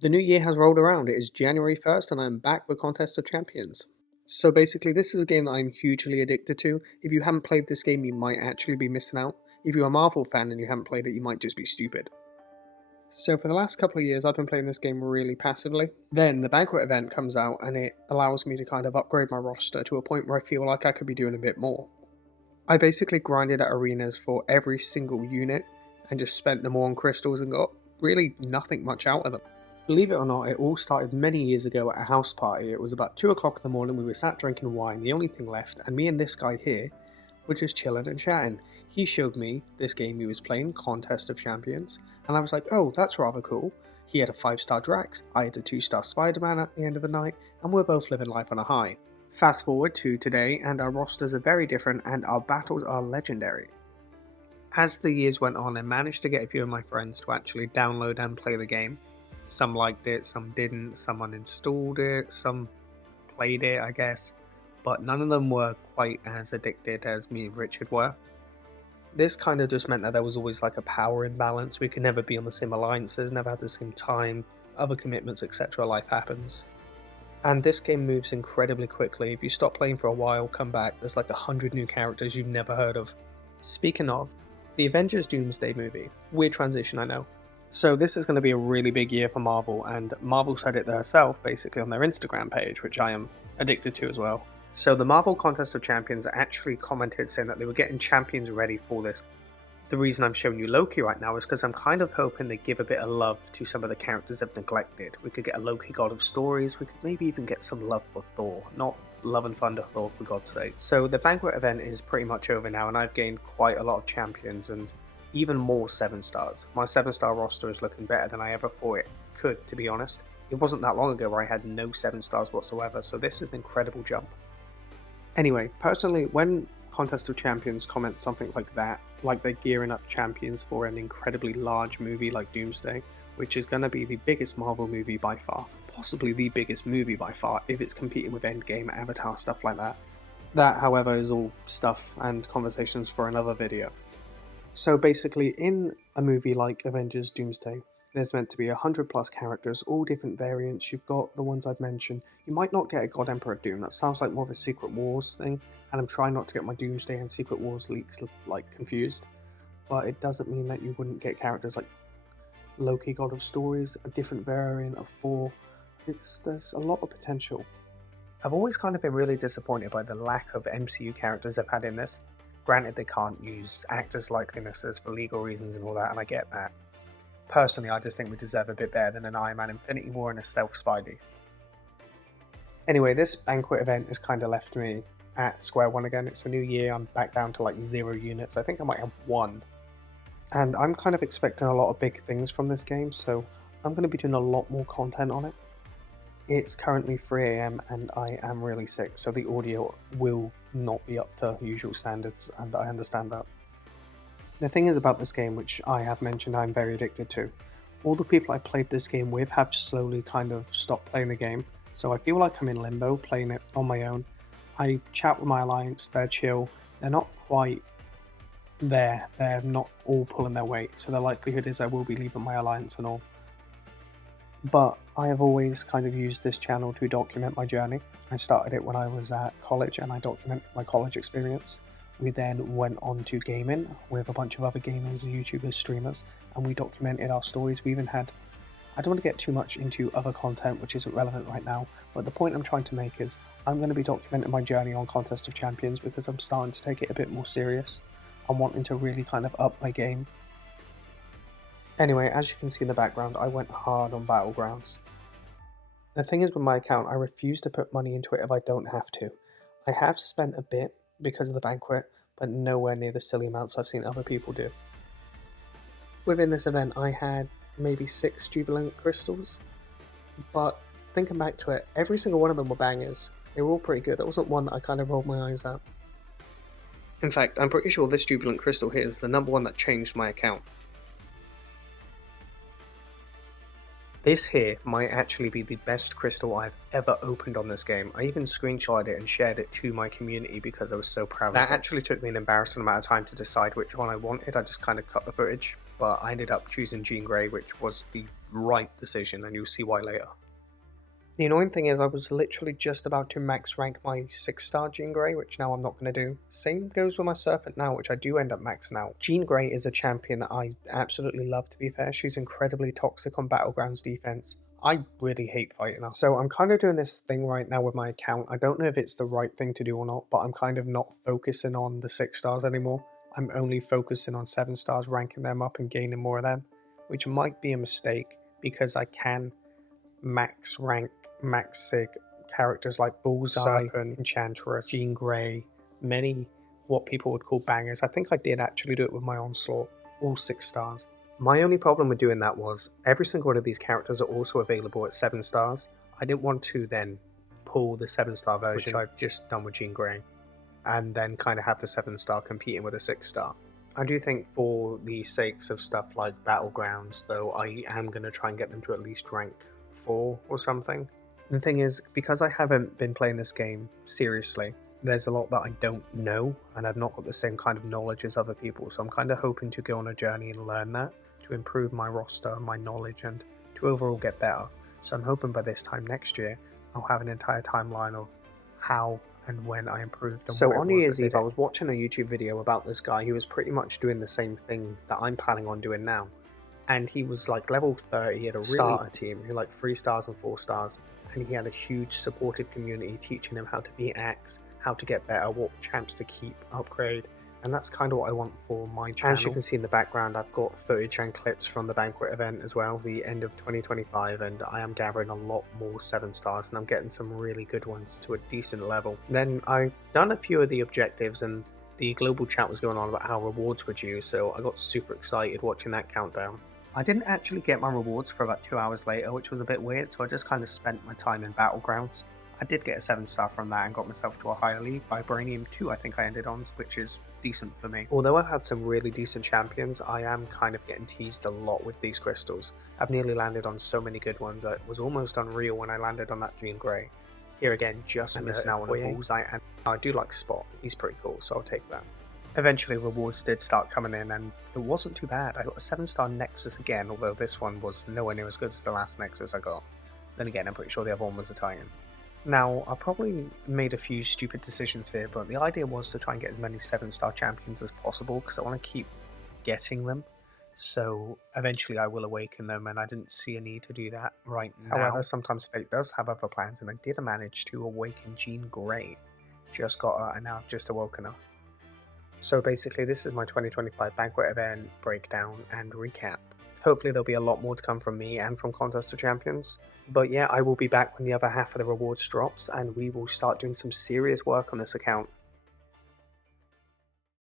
The new year has rolled around. It is January 1st, and I'm back with Contest of Champions. So basically, this is a game that I'm hugely addicted to. If you haven't played this game, you might actually be missing out. If you're a Marvel fan and you haven't played it, you might just be stupid. So for the last couple of years, I've been playing this game really passively. Then the Banquet Event comes out, and it allows me to kind of upgrade my roster to a point where I feel like I could be doing a bit more. I basically grinded at arenas for every single unit, and just spent them all on crystals and got really nothing much out of them. Believe it or not, it all started many years ago at a house party. It was about 2 o'clock in the morning, we were sat drinking wine, the only thing left, and me and this guy here were just chilling and chatting. He showed me this game he was playing, Contest of Champions, and I was like, oh, that's rather cool. He had a 5-star Drax, I had a 2-star Spider-Man at the end of the night, and we're both living life on a high. Fast forward to today, and our rosters are very different, and our battles are legendary. As the years went on, I managed to get a few of my friends to actually download and play the game. Some liked it, some didn't, some uninstalled it, some played it, I guess, but none of them were quite as addicted as me and Richard were. This kind of just meant that there was always like a power imbalance. We could never be on the same alliances, never had the same time, other commitments, etc. Life happens. And this game moves incredibly quickly. If you stop playing for a while, come back, there's like 100 new characters you've never heard of. Speaking of, the Avengers Doomsday movie. Weird transition, I know. So this is going to be a really big year for Marvel, and Marvel said it themselves basically on their Instagram page, which I am addicted to as well. So the Marvel Contest of Champions actually commented saying that they were getting champions ready for this. The reason I'm showing you Loki right now is because I'm kind of hoping they give a bit of love to some of the characters they've neglected. We could get a Loki God of Stories, we could maybe even get some love for Thor, not Love and Thunder Thor for God's sake. So the Banquet Event is pretty much over now, and I've gained quite a lot of champions and even more 7 stars. My 7-star roster is looking better than I ever thought it could, to be honest. It wasn't that long ago where I had no 7 stars whatsoever, so this is an incredible jump. Anyway, personally, when Contest of Champions comments something like that, like they're gearing up champions for an incredibly large movie like Doomsday, which is going to be the biggest Marvel movie by far, possibly the biggest movie by far if it's competing with Endgame, Avatar, stuff like that. That, however, is all stuff and conversations for another video. So basically, in a movie like Avengers Doomsday, there's meant to be 100 plus characters, all different variants. You've got the ones I've mentioned. You might not get a God Emperor Doom, that sounds like more of a Secret Wars thing, and I'm trying not to get my Doomsday and Secret Wars leaks confused. But it doesn't mean that you wouldn't get characters like Loki God of Stories, a different variant of Thor. There's a lot of potential. I've always kind of been really disappointed by the lack of MCU characters they've had in this. Granted, they can't use actors' likenesses for legal reasons and all that, and I get that. Personally, I just think we deserve a bit better than an Iron Man Infinity War and a Stealth Spidey. Anyway, this Banquet Event has kind of left me at square one again. It's a new year, I'm back down to like 0 units. I think I might have 1. And I'm kind of expecting a lot of big things from this game, so I'm going to be doing a lot more content on it. It's currently 3 AM and I am really sick, so the audio will not be up to usual standards, and I understand that. The thing is about this game, which I have mentioned I'm very addicted to, all the people I played this game with have slowly kind of stopped playing the game, so I feel like I'm in limbo playing it on my own. I chat with my alliance, they're chill, they're not quite there, they're not all pulling their weight, so the likelihood is I will be leaving my alliance and all. But I have always kind of used this channel to document my journey. I started it when I was at college and I documented my college experience. We then went on to gaming with a bunch of other gamers, YouTubers, streamers, and we documented our stories. We even had, I don't want to get too much into other content which isn't relevant right now, but the point I'm trying to make is I'm going to be documenting my journey on Contest of Champions because I'm starting to take it a bit more serious. I'm wanting to really kind of up my game. Anyway, as you can see in the background, I went hard on Battlegrounds. The thing is with my account, I refuse to put money into it if I don't have to. I have spent a bit because of the Banquet, but nowhere near the silly amounts I've seen other people do. Within this event, I had maybe 6 Jubilant Crystals, but thinking back to it, every single one of them were bangers. They were all pretty good. There wasn't one that I kind of rolled my eyes at. In fact, I'm pretty sure this Jubilant Crystal here is the number one that changed my account. This here might actually be the best crystal I've ever opened on this game. I even screenshotted it and shared it to my community because I was so proud of it. That actually took me an embarrassing amount of time to decide which one I wanted. I just kind of cut the footage, but I ended up choosing Jean Grey, which was the right decision, and you'll see why later. The annoying thing is I was literally just about to max rank my 6-star Jean Grey, which now I'm not going to do. Same goes with my Serpent now, which I do end up maxing out. Jean Grey is a champion that I absolutely love, to be fair. She's incredibly toxic on Battlegrounds defense. I really hate fighting her. So I'm kind of doing this thing right now with my account. I don't know if it's the right thing to do or not, but I'm kind of not focusing on the 6 stars anymore. I'm only focusing on 7 stars, ranking them up and gaining more of them, which might be a mistake because I can max rank, max sig characters like Bullseye, Serpent, Enchantress, Jean Grey, many what people would call bangers. I think I did actually do it with my Onslaught, all 6 stars. My only problem with doing that was every single one of these characters are also available at 7 stars. I didn't want to then pull the 7-star version, which I've just done with Jean Grey, and then kind of have the 7-star competing with a 6-star. I do think for the sakes of stuff like Battlegrounds, though, I am going to try and get them to at least rank 4 or something. The thing is, because I haven't been playing this game seriously, there's a lot that I don't know, and I've not got the same kind of knowledge as other people, so I'm kind of hoping to go on a journey and learn that, to improve my roster, my knowledge, and to overall get better. So I'm hoping by this time next year, I'll have an entire timeline of how and when I improved. So on New Year's Eve, I was watching a YouTube video about this guy who was pretty much doing the same thing that I'm planning on doing now. And he was like level 30, he had a starter team, he had like 3 stars and 4 stars, and he had a huge supportive community teaching him how to beat Axe, how to get better, what champs to keep, upgrade, and that's kind of what I want for my channel. As you can see in the background, I've got footage and clips from the Banquet event as well, the end of 2025, and I am gathering a lot more 7 stars, and I'm getting some really good ones to a decent level. Then I've done a few of the objectives, and the global chat was going on about how rewards were due, so I got super excited watching that countdown. I didn't actually get my rewards for about 2 hours later, which was a bit weird, so I just kind of spent my time in Battlegrounds. I did get a 7-star from that and got myself to a higher league. Vibranium 2 I think I ended on, which is decent for me. Although I've had some really decent champions, I am kind of getting teased a lot with these crystals. I've nearly landed on so many good ones that it was almost unreal when I landed on that Jean Grey. Here again, just missing out on a Bullseye, and I do like Spot, he's pretty cool, so I'll take that. Eventually rewards did start coming in, and it wasn't too bad. I got a 7-star Nexus again, although this one was nowhere near as good as the last Nexus I got. Then again, I'm pretty sure the other one was a Titan. Now, I probably made a few stupid decisions here, but the idea was to try and get as many 7-star champions as possible, because I want to keep getting them. So eventually I will awaken them, and I didn't see a need to do that right now. However, sometimes fate does have other plans, and I did manage to awaken Jean Grey. Just got her, and now I've just awoken her. So basically this is my 2025 Banquet Event breakdown and recap. Hopefully there'll be a lot more to come from me and from Contest of Champions. But yeah, I will be back when the other half of the rewards drops, and we will start doing some serious work on this account.